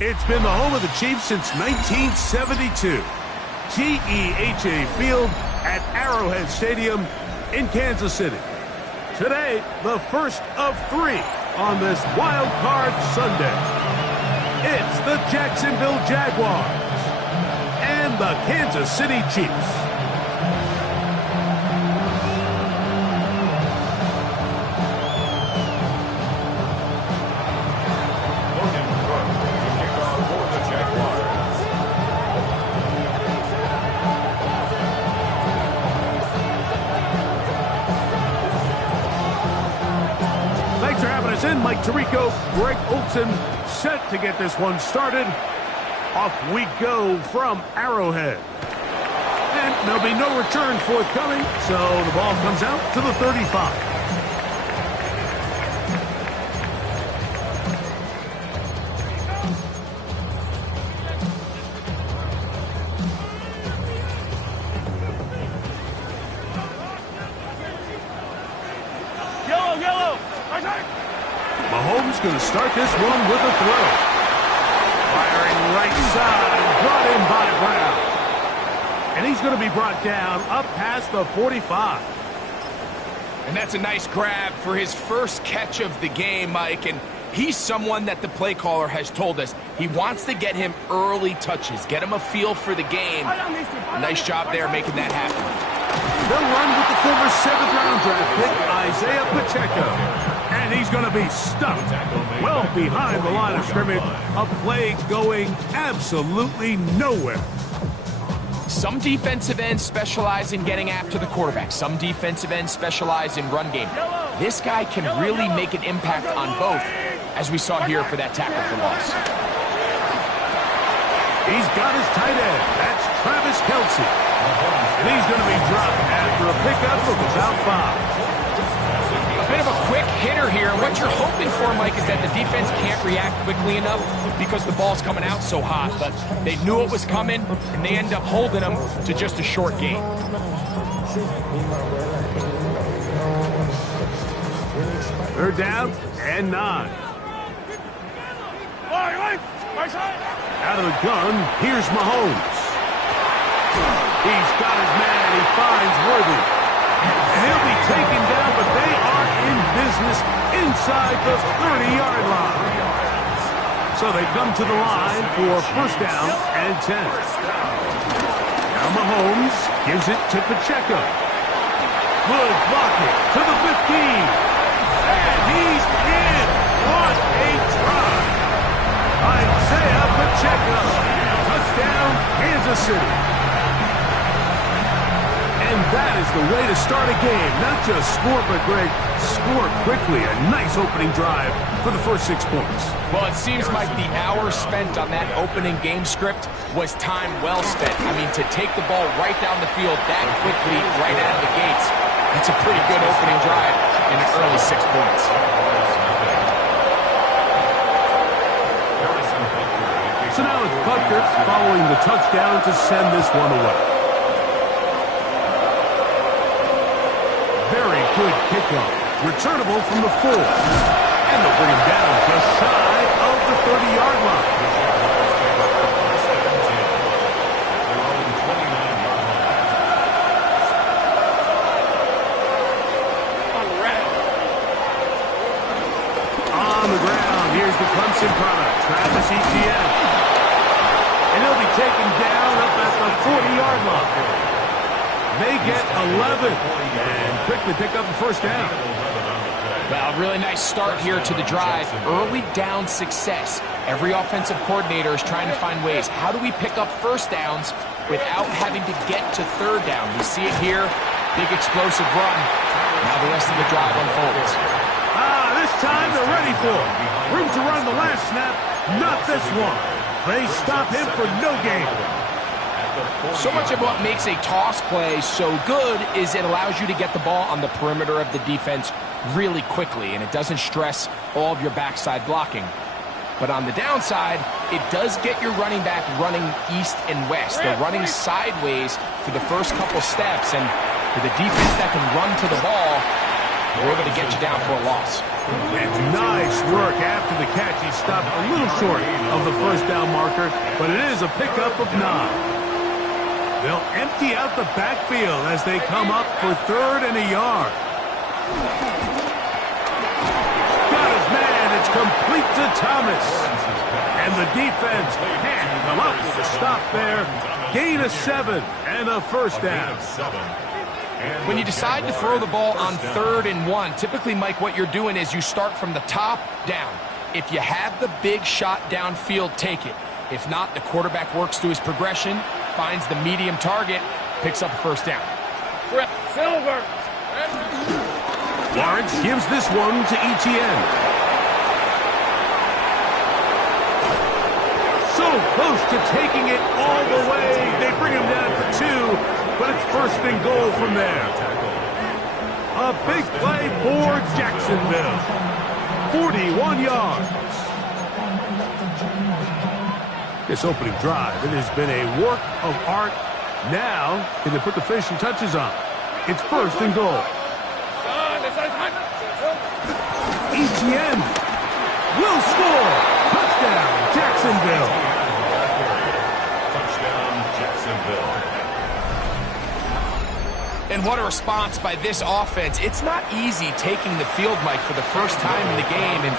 It's been the home of the Chiefs since 1972. GEHA Field at Arrowhead Stadium in Kansas City. Today, the first of 3 on this Wild Card Sunday. It's the Jacksonville Jaguars and the Kansas City Chiefs. Mike Tirico, Greg Olson set to get this one started. Off we go from Arrowhead. And there'll be no return forthcoming, so the ball comes out to the 35. Mahomes going to start this one with a throw. Firing right side, brought in by Brown. And he's going to be brought down up past the 45. And that's a nice grab for his first catch of the game, Mike. And he's someone that the play caller has told us he wants to get him early touches, get him a feel for the game. Nice job there making that happen. They'll run with the former 7th-round draft pick, Isaiah Pacheco. And he's going to be stuffed well behind the line of scrimmage. A play going absolutely nowhere. Some defensive ends specialize in getting after the quarterback. Some defensive ends specialize in run game. This guy can really make an impact on both, as we saw here for that tackle for loss. He's got his tight end. That's Travis Kelce. And he's going to be dropped after a pickup of about 5. Bit of a quick hitter here. What you're hoping for, Mike, is that the defense can't react quickly enough because the ball's coming out so hot. But they knew it was coming, and they end up holding them to just a short gain. Third down and 9. Out of the gun, here's Mahomes. He's got his man. He finds Worthy. And he'll be taken down, but they are in business inside the 30-yard line. So they come to the line for first down and 10. Now Mahomes gives it to Pacheco. Good blocking to the 15. And he's in. What a try. Isaiah Pacheco. Touchdown, Kansas City. And that is the way to start a game. Not just score, but, Greg, score quickly. A nice opening drive for the first 6 points. Well, it seems like the hour spent on that opening game script was time well spent. I mean, to take the ball right down the field that quickly, right out of the gates, it's a pretty good opening drive in an early 6 points. So now it's Butker following the touchdown to send this one away. Very good kickoff. Returnable from the 4. And they'll bring him down just shy of the 30-yard line. On the ground, here's the Clemson product, Travis Etienne. And he'll be taken down up at the 40-yard line. They get 11 and quickly pick up the first down. Well, really nice start here to the drive. Early down success. Every offensive coordinator is trying to find ways. How do we pick up first downs without having to get to third down? We see it here. Big explosive run. Now the rest of the drive unfolds. This time they're ready for it. Room to run the last snap. Not this one. They stop him for no gain. So much of what makes a toss play so good is it allows you to get the ball on the perimeter of the defense really quickly, and it doesn't stress all of your backside blocking. But on the downside, it does get your running back running east and west. They're running sideways for the first couple steps, and for the defense that can run to the ball, We're able to get you down for a loss. And nice work after the catch. He stopped a little short of the first down marker, but it is a pickup of 9. They'll empty out the backfield as they come up for 3rd and a yard. Got his man. It's complete to Thomas. And the defense can't come up with a stop there. Gain of 7 and a first down. When you decide to throw the ball on 3rd and 1, typically, Mike, what you're doing is you start from the top down. If you have the big shot downfield, take it. If not, the quarterback works through his progression, finds the medium target, picks up a first down. Rip Silver. Lawrence gives this one to Etienne. So close to taking it all the way. They bring him down for 2, but it's 1st and goal from there. A big play for Jacksonville. 41 yards. This opening drive, it has been a work of art. Now, can they put the finishing touches on? It's 1st and goal. Etienne will score. Touchdown, Jacksonville. And what a response by this offense. It's not easy taking the field, Mike, for the first time in the game, and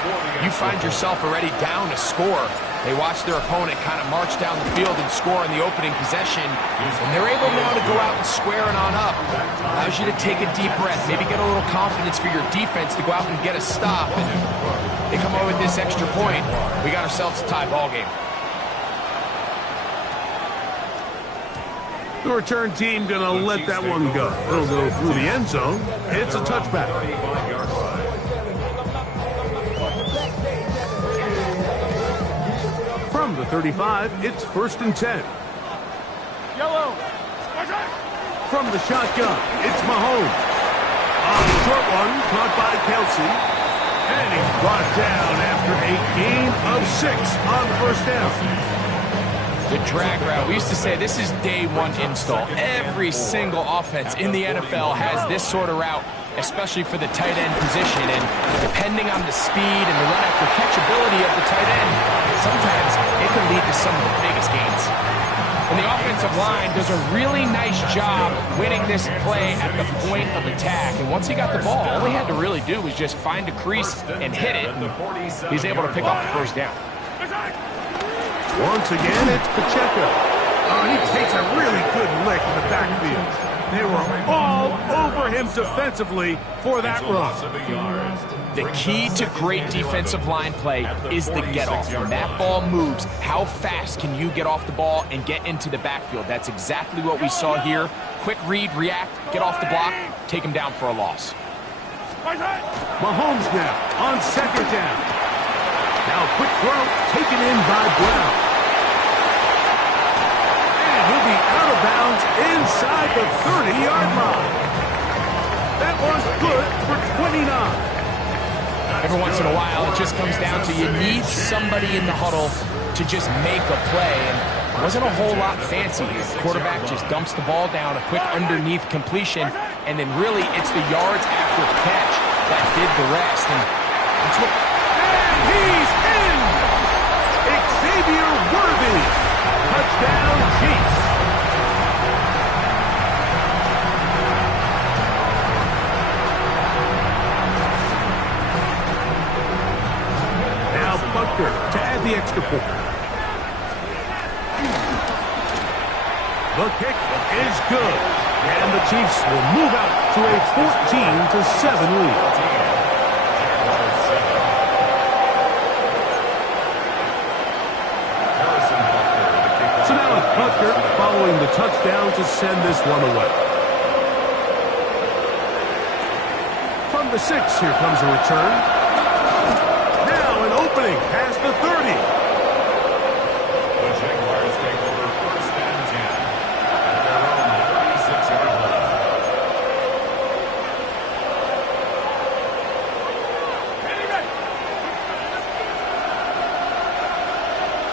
you find yourself already down a score. They watch their opponent kind of march down the field and score in the opening possession, and they're able now to go out and square it on up. Allows you to take a deep breath, maybe get a little confidence for your defense to go out and get a stop, and they come away with this extra point. We got ourselves a tie ball game. The return team going to let that one go. It'll go through the end zone. It's a touchback. From the 35, it's 1st and 10. Yellow. From the shotgun, it's Mahomes. On the short one, caught by Kelsey. And he's brought down after a gain of 6 on 1st down. The drag route. We used to say this is day 1 install. Every single offense in the NFL has this sort of route, especially for the tight end position. And depending on the speed and the run after catchability of the tight end, sometimes it can lead to some of the biggest gains. And the offensive line does a really nice job winning this play at the point of attack. And once he got the ball, all he had to really do was just find a crease and hit it. He's able to pick up the first down. Once again, it's Pacheco. Oh, he takes a really good lick in the backfield. They were all over him defensively for that run. The key to great defensive line play is the get-off. When that ball moves, how fast can you get off the ball and get into the backfield? That's exactly what we saw here. Quick read, react, get off the block, take him down for a loss. Mahomes now on 2nd down. Now a quick throw taken in by Brown. And he'll be out of bounds inside the 30-yard line. That was good for 29. Every once in a while, it just comes down to you need somebody in the huddle to just make a play. And it wasn't a whole lot fancy here. The quarterback just dumps the ball down, a quick underneath completion, and then really it's the yards after the catch that did the rest. And that's what... He's in! Xavier Worthy. Touchdown, Chiefs. Now Butker to add the extra point. The kick is good. And the Chiefs will move out to a 14-7 lead. Butker following the touchdown to send this one away. From the 6, here comes a return. Now an opening past the 30. The Jaguars take over 1st and 10 at their own 36-yard line.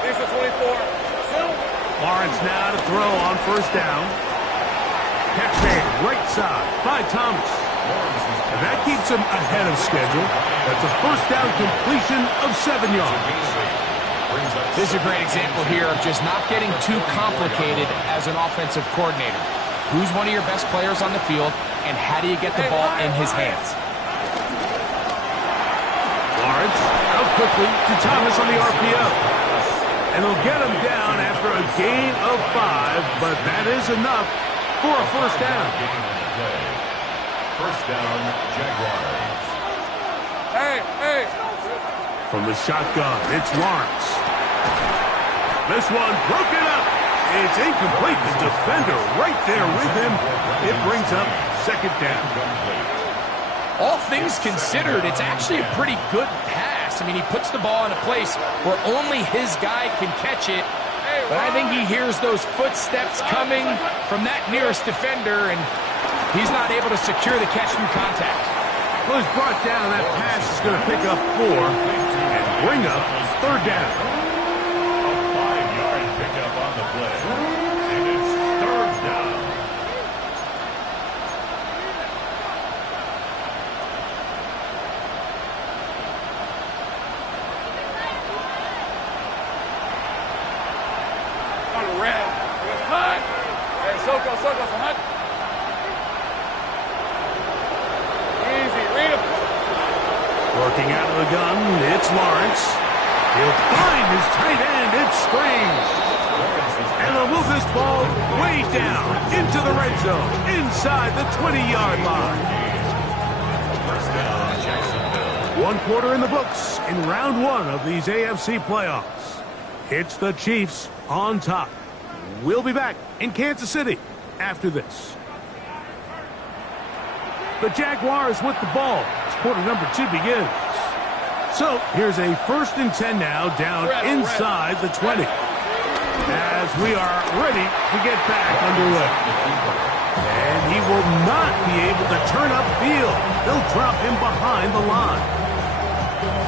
Here's the 24. Lawrence now to throw on 1st down. Catch made right side by Thomas. And that keeps him ahead of schedule. That's a first down completion of 7 yards. This is a great example here of just not getting too complicated as an offensive coordinator. Who's one of your best players on the field, and how do you get the ball in his hands? Lawrence out quickly to Thomas on the RPO. And they'll get him down after a gain of 5, but that is enough for a first down. First down, Jaguars. Hey! From the shotgun, it's Lawrence. This one broken up. It's incomplete. The defender right there with him. It brings up second down. All things considered, it's actually a pretty good pass. I mean, he puts the ball in a place where only his guy can catch it. But I think he hears those footsteps coming from that nearest defender, and he's not able to secure the catch through contact. Well, he's brought down. That pass is going to pick up 4 and bring up third down. A 5-yard pickup on the play. And it's third down. On the red. Hunt. Hey, Soko, Hunt. Easy, read him. Working out of the gun, it's Lawrence. He'll find his tight end. It's Strange. And they'll move this ball way down into the red zone, inside the 20-yard line. First down, Jacksonville. 1 quarter in the books in round 1 of these AFC playoffs. It's the Chiefs on top. We'll be back in Kansas City after this. The Jaguars with the ball as quarter number 2 begins. So here's a 1st and 10 now, down inside the 20. As we are ready to get back underway. And he will not be able to turn upfield. They'll drop him behind the line.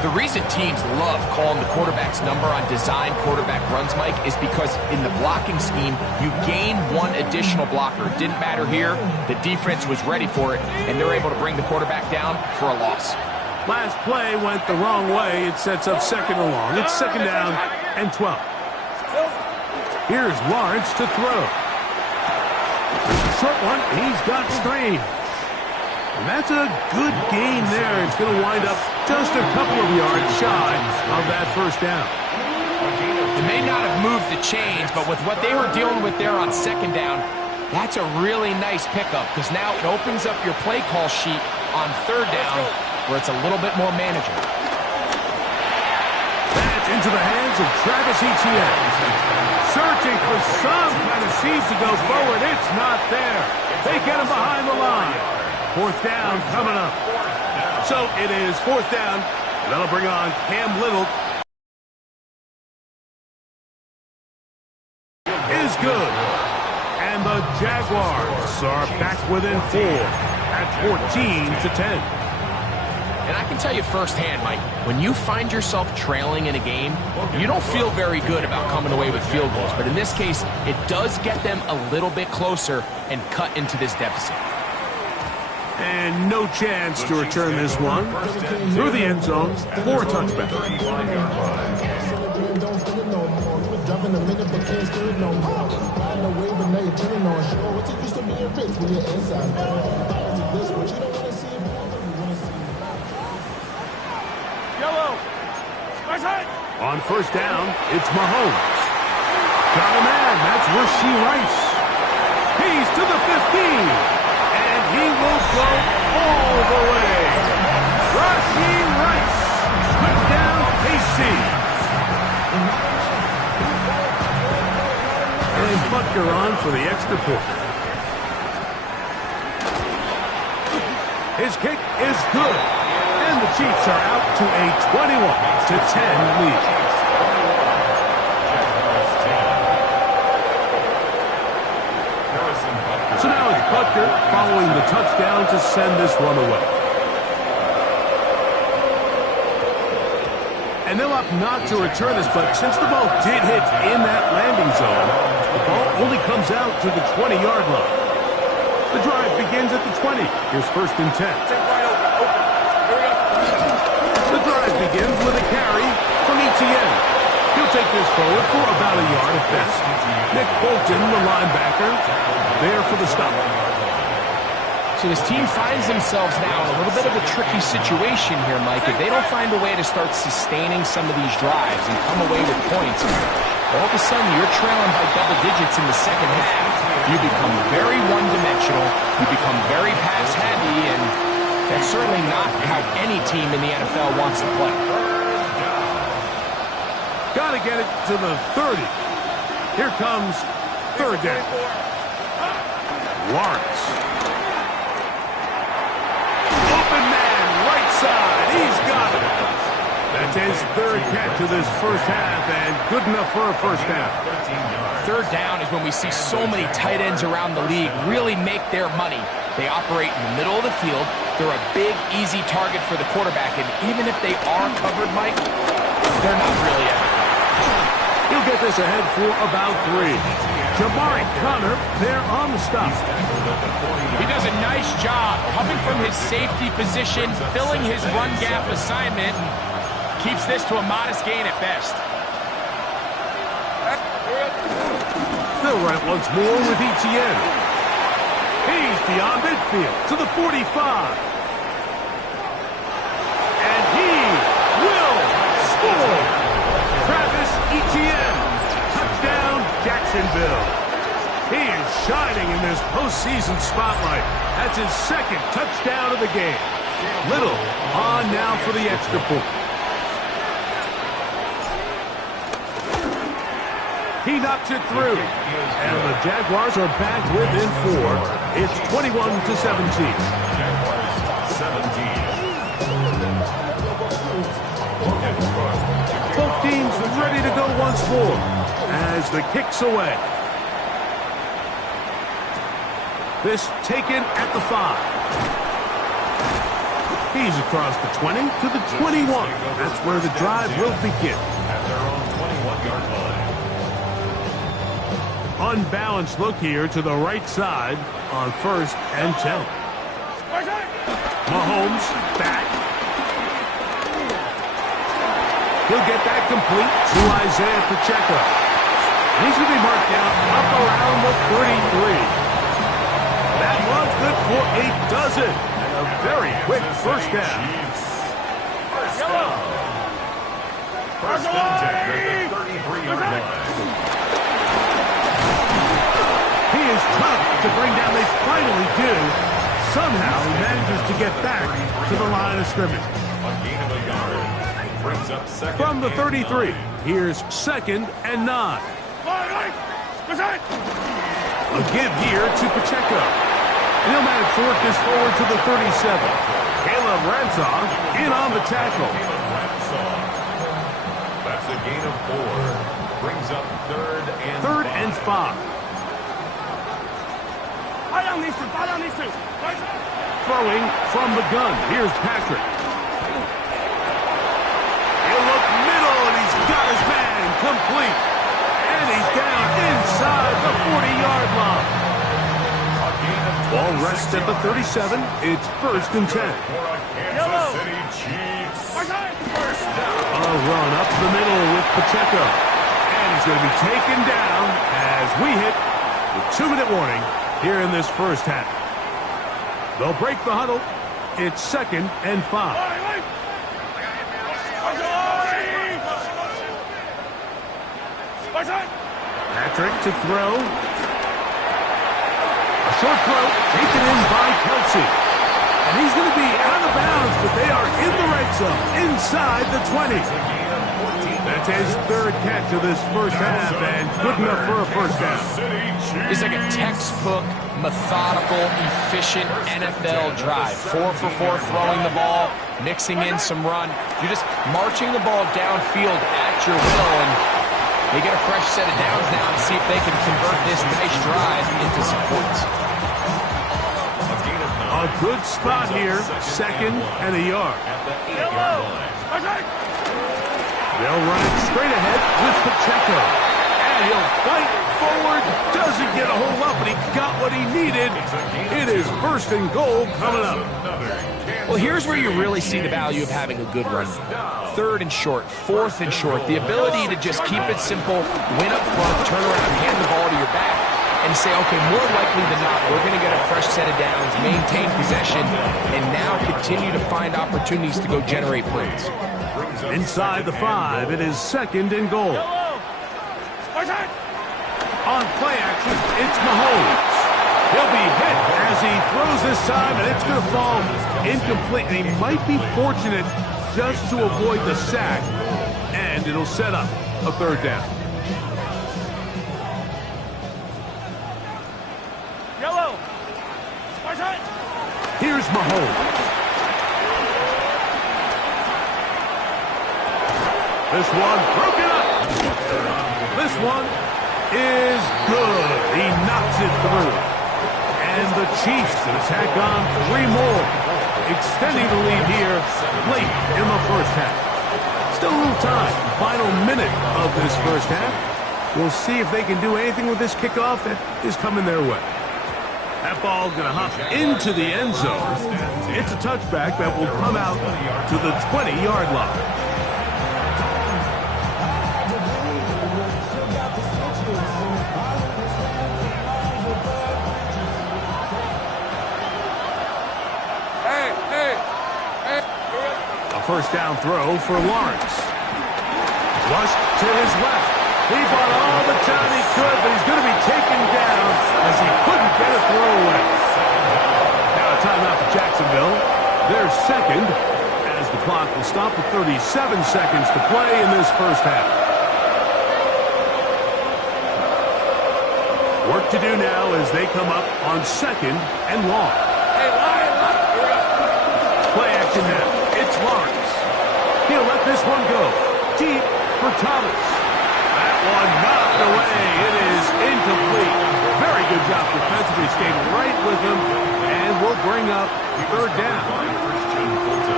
The reason teams love calling the quarterback's number on design quarterback runs, Mike, is because in the blocking scheme, you gain 1 additional blocker. It didn't matter here. The defense was ready for it, and they're able to bring the quarterback down for a loss. Last play went the wrong way. It sets up 2nd and long. It's 2nd down and 12. Here's Lawrence to throw. Short one. He's got Strange. And that's a good gain there. It's going to wind up just a couple of yards shy of that first down. They may not have moved the chains, but with what they were dealing with there on 2nd down, that's a really nice pickup because now it opens up your play call sheet on 3rd down where it's a little bit more manageable. That's into the hands of Travis Etienne. Searching for some kind of seed to go forward. It's not there. They get him behind the line. 4th down coming up. So it is 4th down. That'll bring on Cam Little. Is good. And the Jaguars are back within 4 at 14-10. And I can tell you firsthand, Mike, when you find yourself trailing in a game, you don't feel very good about coming away with field goals. But in this case, it does get them a little bit closer and cut into this deficit. And no chance to return this one through the end zone for a touchback. Yellow. On 1st down, it's Mahomes. Got a man. That's Rashee Rice. He's to the 15. And he will go all the way. Rashee Rice. Touchdown, KC. And Butker on for the extra point. His kick is good. And the Chiefs are out to a 21-10 lead. So now it's Butker following the touchdown to send this one away. And they'll opt not to return this, but since the ball did hit in that landing zone, the ball only comes out to the 20-yard line. The drive begins at the 20. Here's 1st and 10. The drive begins with a carry from Etienne. He'll take this forward for about a yard at best. Nick Bolton, the linebacker, there for the stop. So this team finds themselves now in a little bit of a tricky situation here, Mike. If they don't find a way to start sustaining some of these drives and come away with points, all of a sudden you're trailing by double digits in the second half. You become very one-dimensional. You become very pass-heavy, and that's certainly not how any team in the NFL wants to play. Got to get it to the 30. Here comes 3rd down. Lawrence. Open man, right side. He's got it. That's his 3rd catch of this first half, and good enough for a first down. 3rd down is when we see so many tight ends around the league really make their money. They operate in the middle of the field. They're a big, easy target for the quarterback, and even if they are covered, Mike, they're not really ever. He'll get this ahead for about 3. Jabari Connor there on the stop. He does a nice job coming from his safety position, filling his run gap assignment, and keeps this to a modest gain at best. They'll run it once more with Etienne. He's beyond midfield to the 45. And he will score. Travis Etienne. Touchdown, Jacksonville. He is shining in this postseason spotlight. That's his 2nd touchdown of the game. Little on now for the extra point. He knocks it through. And the Jaguars are back within 4. It's 21-17. Both teams ready to go once more as the kick's away. This taken at the 5. He's across the 20 to the 21. That's where the drive will begin. At their own 21-yard line. Unbalanced look here to the right side on 1st and 10. Mahomes back. He'll get that complete to Isaiah Pacheco. And he's going to be marked down up around the 33. That was good for a dozen. And a very quick first down. First and 10 at the 33-yard line. He is tough to bring down. They finally do. Somehow he manages to get back to the line of scrimmage. A gain of a yard. Brings up 2nd. From the 33, here's 2nd and 9. A give here to Pacheco. And he'll manage to work this forward to the 37. Caleb Ransaw in on the tackle. That's a gain of 4. Brings up 3rd and 5. Throwing from the gun. Here's Patrick. He'll look middle, and he's got his man complete. And he's down inside the 40-yard line. Ball rests at the 37. It's 1st and 10. Kansas City Chiefs. First down. A run up the middle with Pacheco. And he's going to be taken down as we hit the 2-minute warning here in this first half. They'll break the huddle. It's 2nd and 5. Patrick to throw. A short throw taken in by Kelsey. And he's going to be out of bounds, but they are in the red zone, inside the 20. That's his 3rd catch of this first half, and good enough for a first down. It's like a textbook, methodical, efficient NFL drive. 4 for 4 throwing the ball, mixing in some run. You're just marching the ball downfield at your will, and they get a fresh set of downs now to see if they can convert this nice drive into some points. A good spot here, 2nd and a yard. They'll run it straight ahead with Pacheco. And he'll fight forward. Doesn't get a whole lot, but he got what what he needed. It is 1st and goal coming up. Well, here's where you really see the value of having a good run. 3rd and short, 4th and short. The ability to just keep it simple, win up front, turn around, hand the ball to your back, and say, okay, more likely than not, we're going to get a fresh set of downs, maintain possession, and now continue to find opportunities to go generate points. Inside the 5, it is 2nd and goal. On play action, it's Mahomes. He'll be hit as he throws this time, and it's going to fall incomplete. And he might be fortunate just to avoid the sack, and it'll set up a 3rd down. Here's Mahomes. This one broken up. This one is good. He knocks it through. And the Chiefs attack on 3 more, extending the lead here late in the 1st half. Still a little time. Final minute of this 1st half. We'll see if they can do anything with this kickoff that is coming their way. That ball's going to hop into the end zone. It's a touchback that will come out to the 20-yard line. A 1st down throw for Lawrence. Flush to his left. He bought all the time he could, but he's going to be taken down as he couldn't get a throw away. Now a timeout for Jacksonville. They're 2nd as the clock will stop with 37 seconds to play in this 1st half. Work to do now as they come up on 2nd and long. Play action now. It's Lawrence. He'll let this one go. Deep for Thomas. That one knocked away. It is incomplete. Very good job defensively. Stayed right with him. And we'll bring up 3rd down.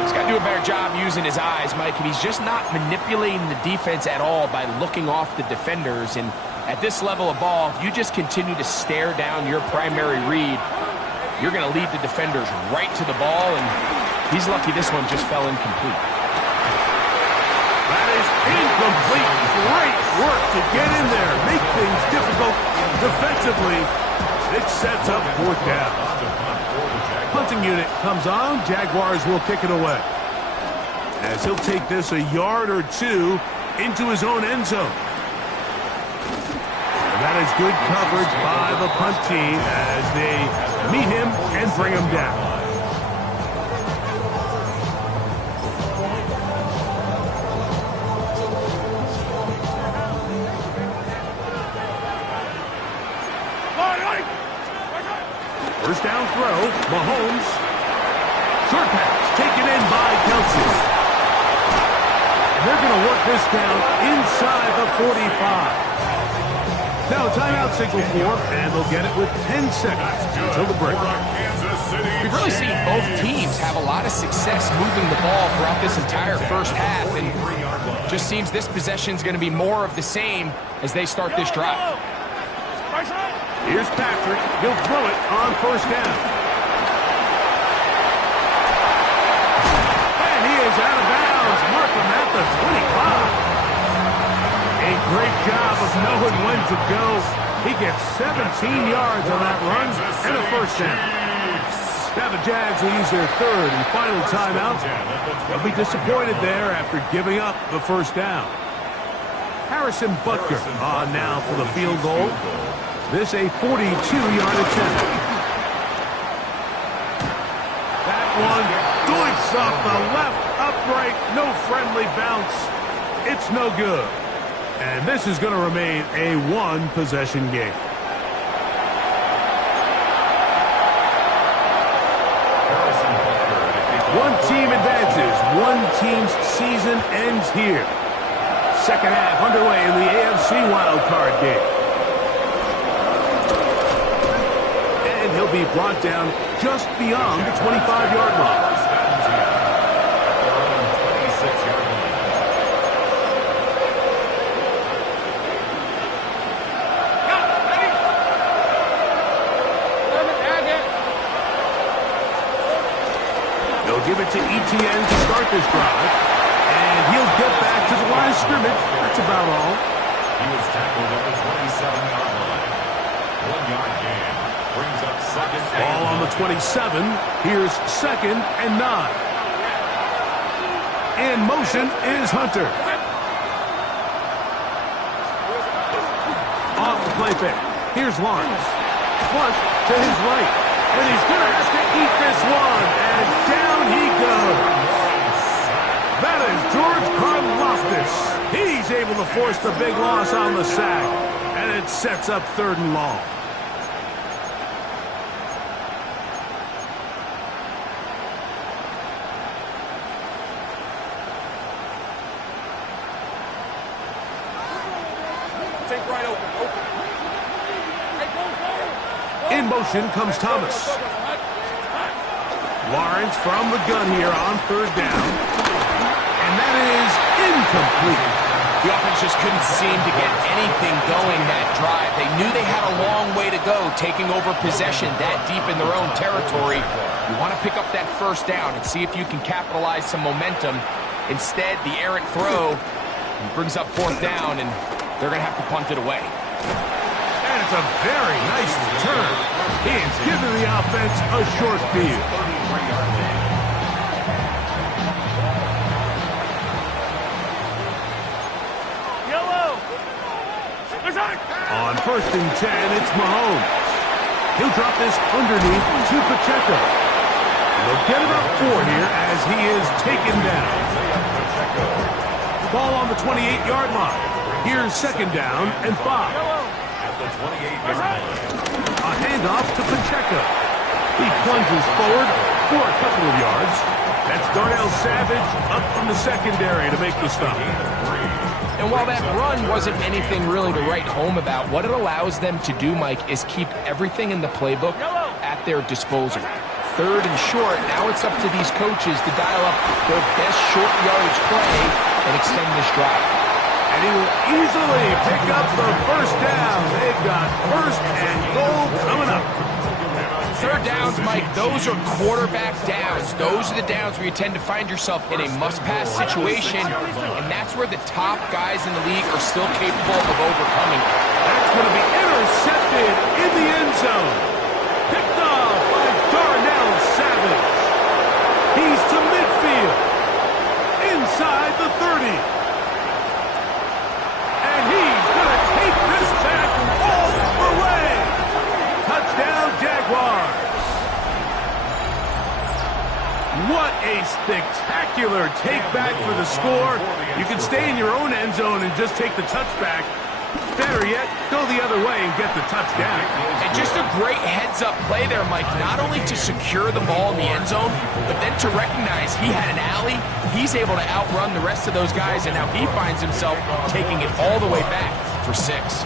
He's got to do a better job using his eyes, Mike. And he's just not manipulating the defense at all by looking off the defenders. And at this level of ball, if you just continue to stare down your primary read, you're going to lead the defenders right to the ball. And he's lucky this one just fell incomplete. That is incomplete. Great work to get in there. Make things difficult defensively. It sets up 4th down. Punting unit comes on. Jaguars will kick it away. As he'll take this a yard or 2 into his own end zone. And that is good coverage by the punt team as they meet him and bring him down. First down throw, Mahomes. Short pass, taken in by Kelsey. They're going to work this down inside the 45. Now a timeout signal for, and they'll get it with 10 seconds until the break. We've really seen both teams have a lot of success moving the ball throughout this entire 1st half, and just seems this possession's going to be more of the same as they start this drive. Here's Patrick. He'll throw it on 1st down. And he is out of bounds. Mark him at the 25. A great job of knowing when to go. He gets 17 yards on that run and a 1st down. Now the Jags will use their 3rd and final timeout. They'll be disappointed there after giving up the 1st down. Harrison Butker on now for the field goal. This a 42-yard attempt. That one doinks off the left upright. No friendly bounce. It's no good. And this is going to remain a 1-possession game. One team advances. One team's season ends here. 2nd half underway in the AFC wildcard game. He'll be brought down just beyond the 25-yard line. They'll give it to ETN to start this drive. And he'll get back to the line of scrimmage. That's about all. He was tackled at the 27-yard line. 1-yard gain. Brings up second. Ball on the 27. Here's 2nd and 9. In motion is Hunter. Off the play fake. Here's Lawrence. Flush to his right. And he's going to have to eat this one. And down he goes. That is George Karlaftis. He's able to force the big loss on the sack. And it sets up 3rd and long. In motion comes Thomas. Lawrence from the gun here on 3rd down. And that is incomplete. The offense just couldn't seem to get anything going that drive. They knew they had a long way to go, taking over possession that deep in their own territory. You want to pick up that 1st down and see if you can capitalize some momentum. Instead, the errant throw brings up 4th down, and they're going to have to punt it away. And it's a very nice return. He is giving the offense a short field. On 1st and 10, it's Mahomes. He'll drop this underneath to Pacheco. They'll get about 4 here as he is taken down. Ball on the 28-yard line. Here's 2nd down and 5. At the 28-yard line. A handoff to Pacheco. He plunges forward for a couple of yards. That's Darnell Savage up from the secondary to make the stop. And while that run wasn't anything really to write home about, what it allows them to do, Mike, is keep everything in the playbook at their disposal. 3rd and short, now it's up to these coaches to dial up their best short yardage play and extend this drive. And he will easily pick up the 1st down. They've got 1st and goal coming up. 3rd downs, Mike, those are quarterback downs. Those are the downs where you tend to find yourself in a must-pass situation, and that's where the top guys in the league are still capable of overcoming. That's going to be intercepted in the end zone. Picked off by Darnell Savage. He's to midfield. Inside the 30. And he's going to take this back all the way. Touchdown, Jaguars. What a spectacular take back for the score. You can stay in your own end zone and just take the touchback. Better yet, go the other way and get the touchdown. And just a great heads-up play there, Mike. Not only to secure the ball in the end zone, but then to recognize he had an alley. He's able to outrun the rest of those guys, and now he finds himself taking it all the way back for 6.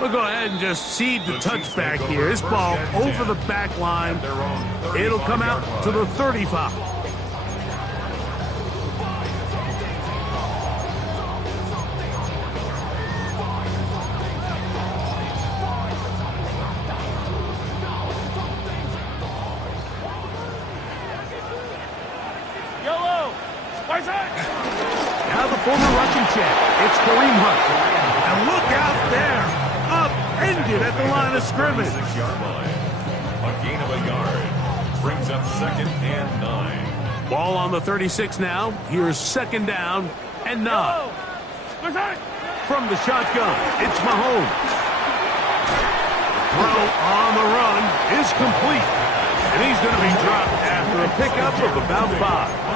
We'll go ahead and just cede the touchback here. This ball over the back line. It'll come out to the 35. Now the former Russian champ, it's Kareem Hunt. And look out there, upended at the line of scrimmage. 6-yard line. A gain of a yard. Brings up 2nd and 9. Ball on the 36 now. Here's 2nd down and 9. From the shotgun, it's Mahomes. Throw on the run is complete. And he's going to be dropped after a pickup of about 5.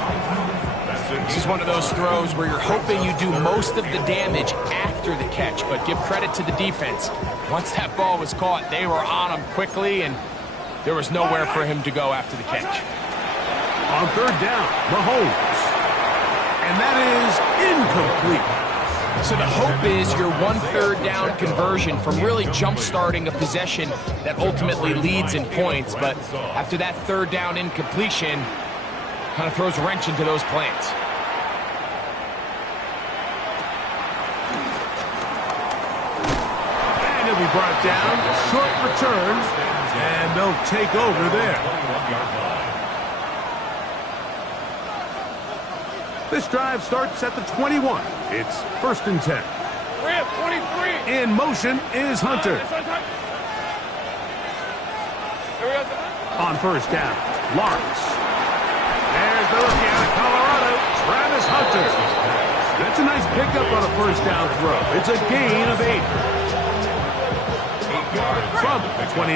This is one of those throws where you're hoping you do most of the damage after the catch, but give credit to the defense. Once that ball was caught, they were on him quickly, and there was nowhere for him to go after the catch. On 3rd down, Mahomes. And that is incomplete. So the hope is your 1/3 down conversion from really jump-starting a possession that ultimately leads in points, but after that 3rd down incompletion, kind of throws a wrench into those plans. And he'll be brought down. Short return. And they'll take over there. 21-yard line. This drive starts at the 21. It's 1st and 10. 23. In motion is Hunter. On 1st down, Lawrence. There's the rookie out of Colorado, Travis Hunter. That's a nice pickup on a 1st down throw. It's a gain of 8. 8 yards. From the 29.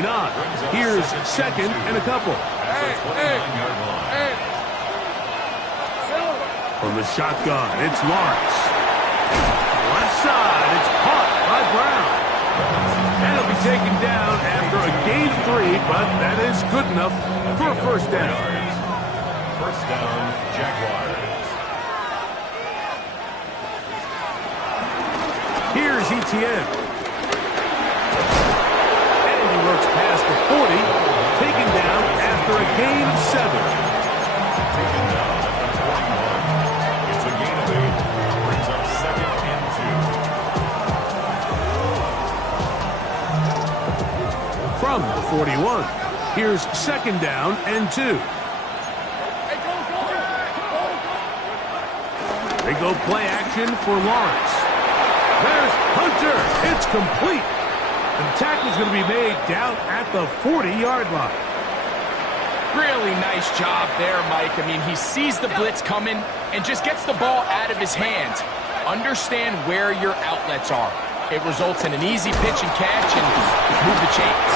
Here's 2nd and a couple. From the shotgun, it's Lawrence. Left side, it's caught by Brown. And it'll be taken down after a gain of 3, but that is good enough for a 1st down. 1st down, Jaguars. Here's Etienne. And he works past the 40, taken down after a gain of 7. Taken down at the 21. It's a gain of 8. Brings up 2nd and 2. From the 41, here's 2nd down and 2. They go play action for Lawrence. There's Hunter. It's complete. And the tackle's going to be made down at the 40-yard line. Really nice job there, Mike. I mean, he sees the blitz coming and just gets the ball out of his hands. Understand where your outlets are. It results in an easy pitch and catch and move the chains.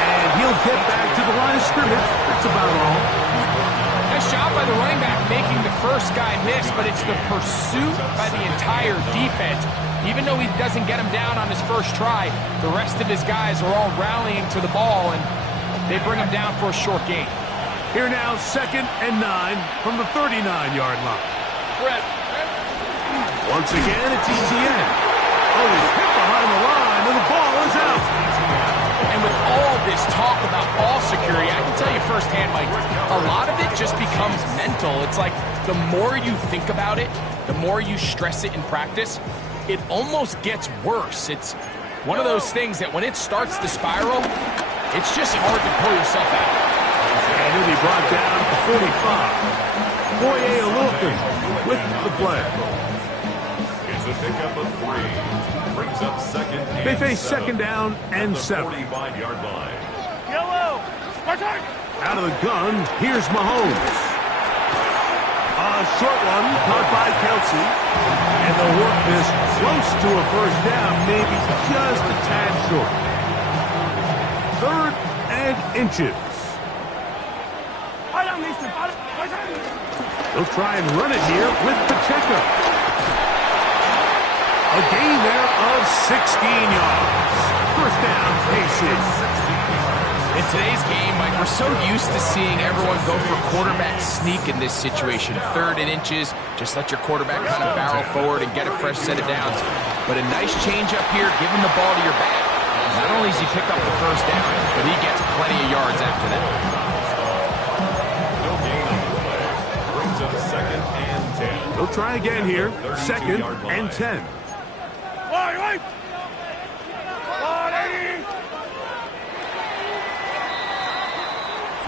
And he'll get back to the line of scrimmage. That's about all. Nice job by the running back making the first guy miss, but it's the pursuit by the entire defense. Even though he doesn't get him down on his first try, the rest of his guys are all rallying to the ball, and they bring him down for a short gain. Here now, 2nd and 9 from the 39-yard line. Once again, it's Etienne. Oh, he's hit behind the line, and the ball is out. And with all this talk about ball security, I can tell you firsthand, Mike, a lot of it just becomes mental. It's like the more you think about it, the more you stress it in practice, it almost gets worse. It's one of those things that when it starts to spiral, it's just hard to pull yourself out. And he'll be brought down to 45. Foye Olufin with the play. It's a pickup of 3. Brings up 2nd and They face 7. 2nd down and 7. 45-yard line. Yellow. Spartan. Out of the gun, here's Mahomes. A short one caught by Kelsey. And they'll work this close to a 1st down, maybe just a tad short. 3rd and inches. They'll try and run it here with Pacheco. A gain there of 16 yards. 1st down, Pacers. In today's game, Mike, we're so used to seeing everyone go for quarterback sneak in this situation. 3rd and inches, just let your quarterback kind of barrel forward and get a fresh set of downs. But a nice change up here, giving the ball to your back. Not only does he pick up the 1st down, but he gets plenty of yards after that. No gain on the play. Brings up 2nd and 10. They'll try again here. 2nd and 10. Wait.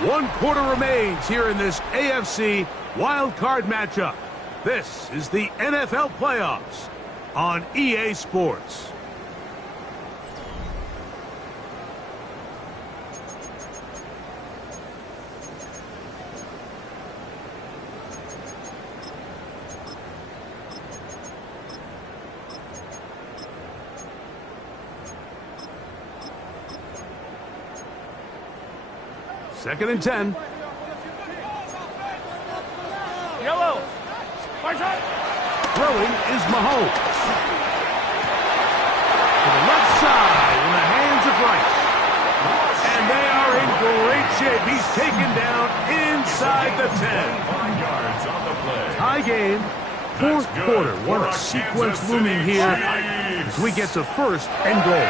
1 quarter remains here in this AFC wild card matchup. This is the NFL playoffs on EA Sports. Second and 10. Yellow. Throwing is Mahomes. To the left side in the hands of Rice. And they are in great shape. He's taken down inside the 10. 5 yards on the play. Tie game. 4th quarter. What a sequence looming here as we get to 1st and goal.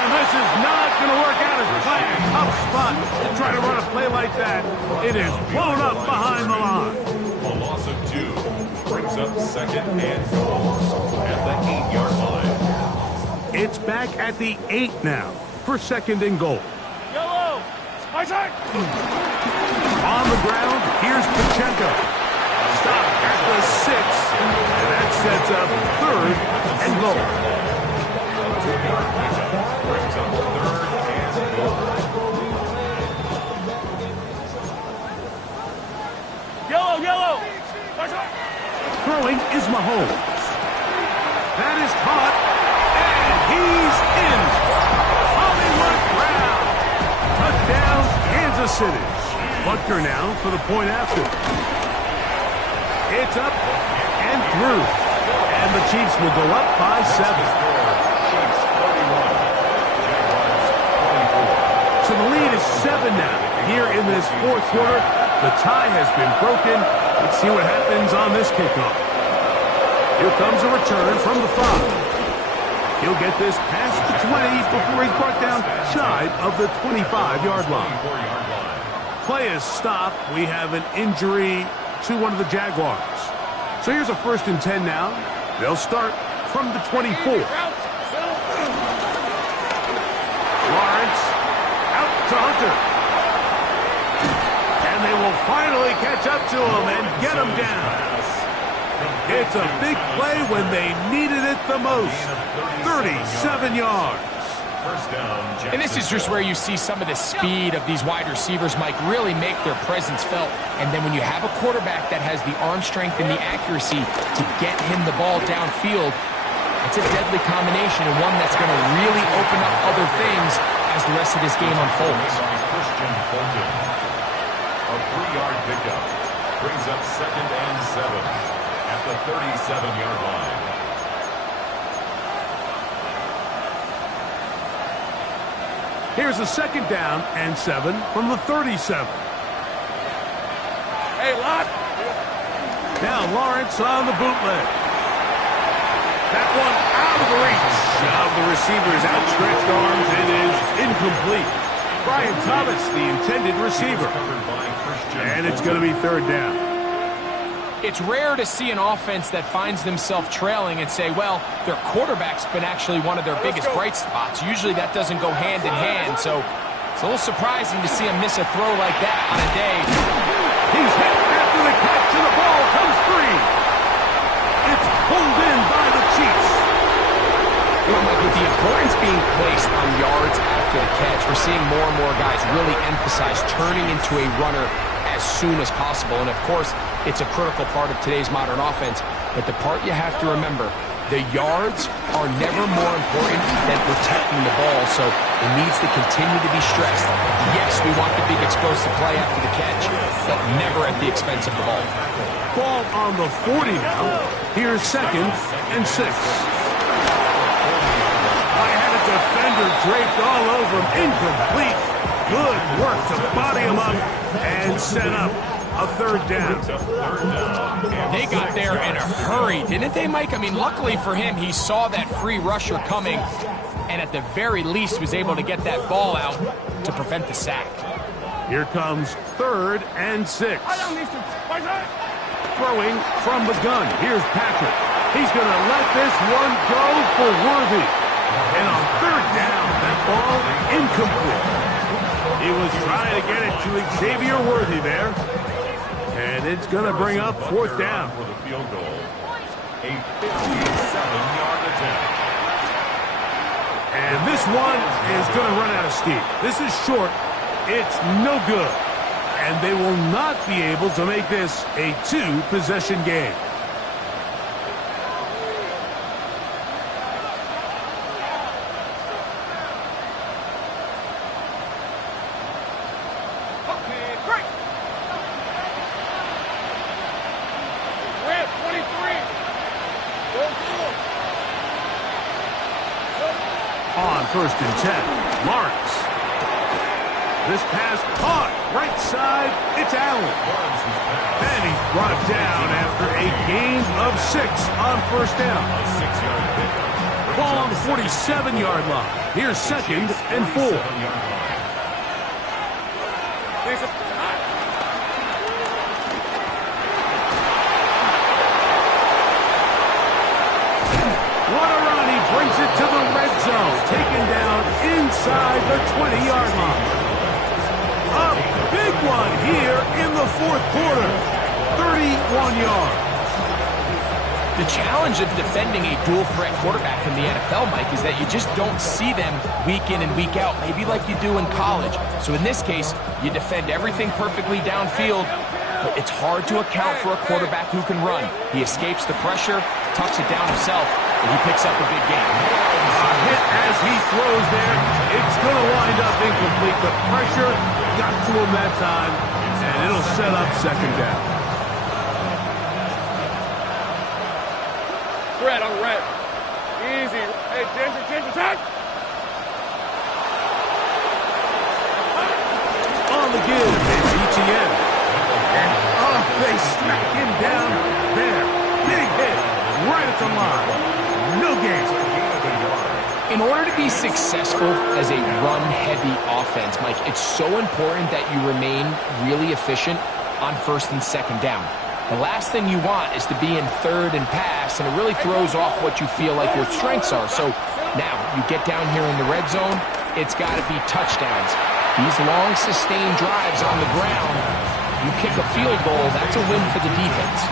And this is not going to work out as planned. Tough spot to try to run a play like that. It is blown up behind the line. A loss of 2. Brings up 2nd and 4 at the 8-yard line. It's back at the 8 now for 2nd and goal. Yellow! My side! On the ground, here's Pacheco. Stop at the 6, and that sets up 3rd and goal. Brings up 3rd and goal. Yellow! My side! Throwing is Mahomes. That is caught, and he's in. Hollywood Brown. Touchdown, Kansas City. Buckner now for the point after. It's up and through. And the Chiefs will go up by 7. Chiefs 31. Jaguars 24. So the lead is 7 now. Here in this 4th quarter, the tie has been broken. Let's see what happens on this kickoff. Here comes a return from the 5. He'll get this past the 20 before he's brought down shy of the 25-yard line. Play is stopped. We have an injury to one of the Jaguars. So here's a 1st and 10 now. They'll start from the 24. Lawrence out to Hunter. And they will finally catch up to him and get him down. It's a big play when they needed it the most. 37 yards. And this is just where you see some of the speed of these wide receivers, Mike, really make their presence felt. And then when you have a quarterback that has the arm strength and the accuracy to get him the ball downfield, it's a deadly combination and one that's going to really open up other things as the rest of this game unfolds. Christian Fulton. A 3-yard pickup. Brings up 2nd and 7 at the 37-yard line. Here's a 2nd down and 7 from the 37. Hey, Lot! Now Lawrence on the bootleg. That one out of the reach of the receiver's outstretched arms. It is incomplete. Brian Thomas, the intended receiver. And it's going to be 3rd down. It's rare to see an offense that finds themselves trailing and say, well, their quarterback's been actually one of their biggest bright spots. Usually that doesn't go hand in hand, so it's a little surprising to see him miss a throw like that on a day. He's hit after the catch, and the ball comes free. It's pulled in by the Chiefs. Well, Mike, with the importance being placed on yards after the catch, we're seeing more and more guys really emphasize turning into a runner as soon as possible. And, of course, it's a critical part of today's modern offense. But the part you have to remember, the yards are never more important than protecting the ball, so it needs to continue to be stressed. Yes, we want the big explosive play after the catch, but never at the expense of the ball. Ball on the 40 now. Here's 2nd and 6. I had a defender draped all over him. Incomplete. Good work to body him up and set up a 3rd down. They got there in a hurry, didn't they, Mike? I mean, luckily for him, he saw that free rusher coming and at the very least was able to get that ball out to prevent the sack. Here comes 3rd and 6. Throwing from the gun. Here's Patrick. He's going to let this one go for Worthy. And on 3rd down, that ball incomplete. He was trying to get it to Xavier Worthy there. And it's going to bring up 4th down. For the field goal. A 57-yard attempt. And this one is going to run out of steam. This is short. It's no good. And they will not be able to make this a 2-possession game. On 1st and 10, Lawrence. This pass caught right side. It's Allen. And he's brought down after a gain of 6 on 1st down. Ball on the 47-yard line. Here's 2nd and 4. What a run. He brings it to the red zone, taken down inside the 20-yard line. A big one here in the fourth quarter. 31 yards. The challenge of defending a dual-threat quarterback in the NFL, Mike, is that you just don't see them week in and week out, maybe like you do in college. So in this case, you defend everything perfectly downfield, but it's hard to account for a quarterback who can run. He escapes the pressure, tucks it down himself, and he picks up a big game. A hit as he throws there. It's going to wind up incomplete. The pressure got to him that time, and it'll set up second down. Red on red. Easy. Hey, Ginger, attack! On the give, it's ETN. And, they smack him down there. Big hit, right at the line. No gain. In order to be successful as a run-heavy offense, Mike, it's so important that you remain really efficient on first and second down. The last thing you want is to be in third and pass, and it really throws off what you feel like your strengths are. So now you get down here in the red zone, it's got to be touchdowns. These long, sustained drives on the ground, you kick a field goal, that's a win for the defense.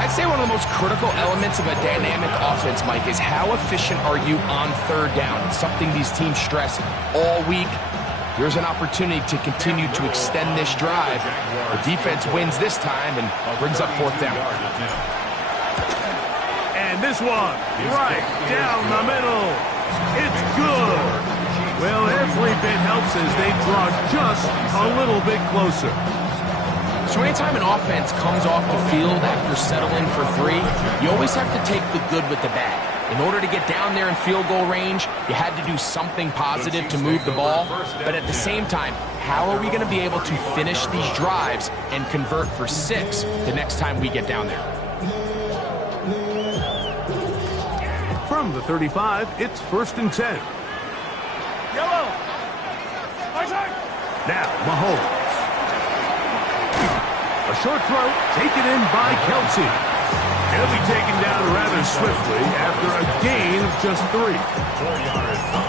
I'd say one of the most critical elements of a dynamic offense, Mike, is how efficient are you on third down. It's something these teams stress all week. Here's an opportunity to continue to extend this drive. The defense wins this time and brings up fourth down. And this one, right down the middle. It's good. Well, every bit helps as they draw just a little bit closer. So anytime an offense comes off the field after settling for three, you always have to take the good with the bad. In order to get down there in field goal range, you had to do something positive to move the ball. But at the same time, how are we going to be able to finish these drives and convert for 6 the next time we get down there? From the 35, it's 1st and 10. Yellow. Now, Mahomes. A short throw taken in by Kelsey. He'll be taken down rather swiftly after a gain of just 3.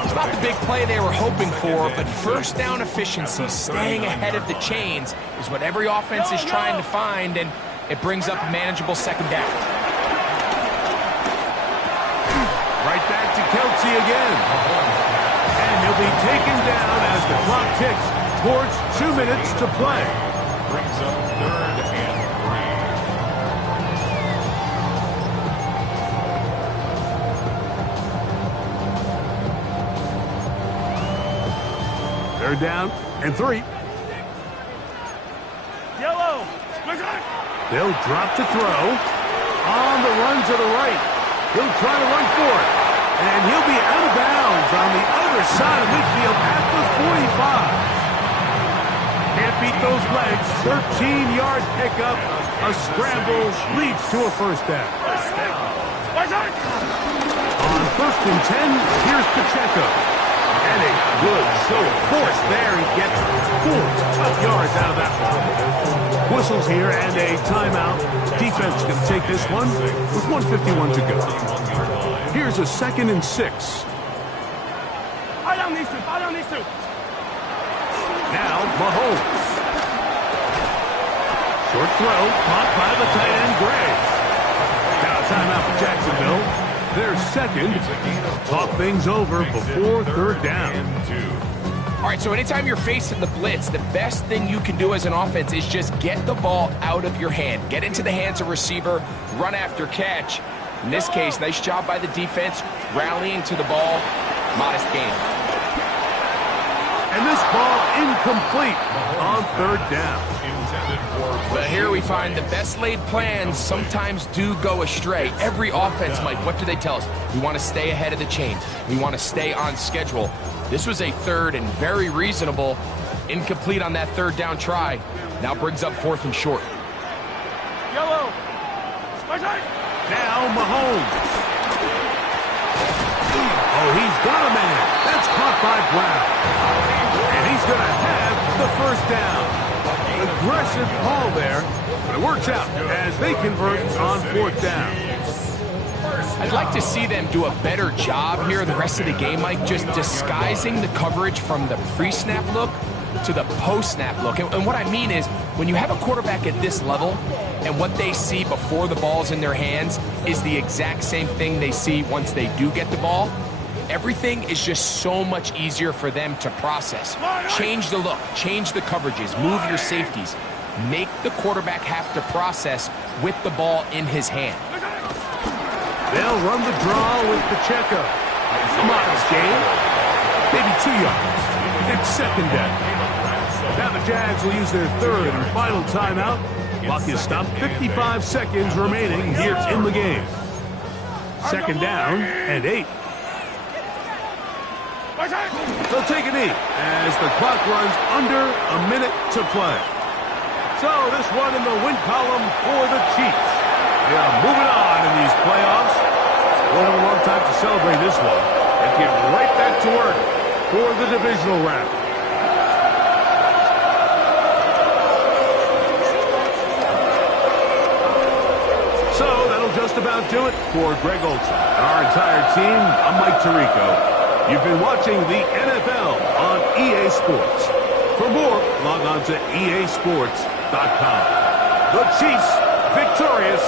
It's not the big play they were hoping for, but first down efficiency, staying ahead of the chains, is what every offense is trying to find, and it brings up a manageable second down. Right back to Kelsey again. And he'll be taken down as the clock ticks towards 2 minutes to play. Brings up 3rd and 3. Third down and 3. Yellow. They'll drop to throw. On the run to the right. He'll try to run for it. And he'll be out of bounds on the other side of midfield at the 45. Can't beat those legs. 13-yard pickup. A scramble leads to a first down. On 1st and 10, here's Pacheco. And a good show of force there. He gets 4 tough yards out of that one. Whistles here and a timeout. Defense can take this one with 1:51 to go. Here's a 2nd and 6. I don't need to. Now, Mahomes. Short throw, caught by the tight end, Gray. Now a timeout for Jacksonville. Their second. Talk things over before 3rd down. All right, so anytime you're facing the blitz, the best thing you can do as an offense is just get the ball out of your hand. Get into the hands of receiver, run after catch. In this case, nice job by the defense, rallying to the ball. Modest gain. And this ball incomplete on 3rd down. But here we find the best laid plans sometimes do go astray. Every offense, Mike, what do they tell us? We want to stay ahead of the chains. We want to stay on schedule. This was a 3rd and very reasonable. Incomplete on that 3rd down try. Now brings up 4th and short. Yellow. Now Mahomes. Oh, he's got a man. That's caught by Brown. And he's going to have the first down. Aggressive call there, but it works out as they convert on 4th down. I'd like to see them do a better job here the rest of the game, Mike, just disguising the coverage from the pre-snap look to the post-snap look. And what I mean is, when you have a quarterback at this level and what they see before the ball's in their hands is the exact same thing they see once they do get the ball, everything is just so much easier for them to process. Change the look, change the coverages, move your safeties. Make the quarterback have to process with the ball in his hand. They'll run the draw with Pacheco. Modest gain. Maybe 2 yards. It's second down. Now the Jags will use their third and final timeout. Clock is stopped. 55 seconds remaining here in the game. Second down and 8. They'll take a knee as the clock runs under a minute to play. So this one in the win column for the Chiefs. They are moving on in these playoffs. Won't have a long time to celebrate this one and get right back to work for the divisional round. So that'll just about do it for Greg Olson and our entire team. I'm Mike Tirico. You've been watching the NFL on EA Sports. For more, log on to easports.com. The Chiefs victorious,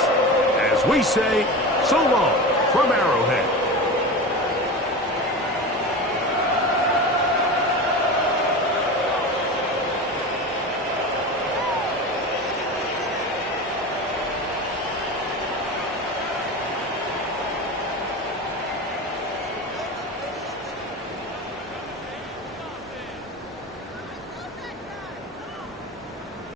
as we say, so long from Arrowhead.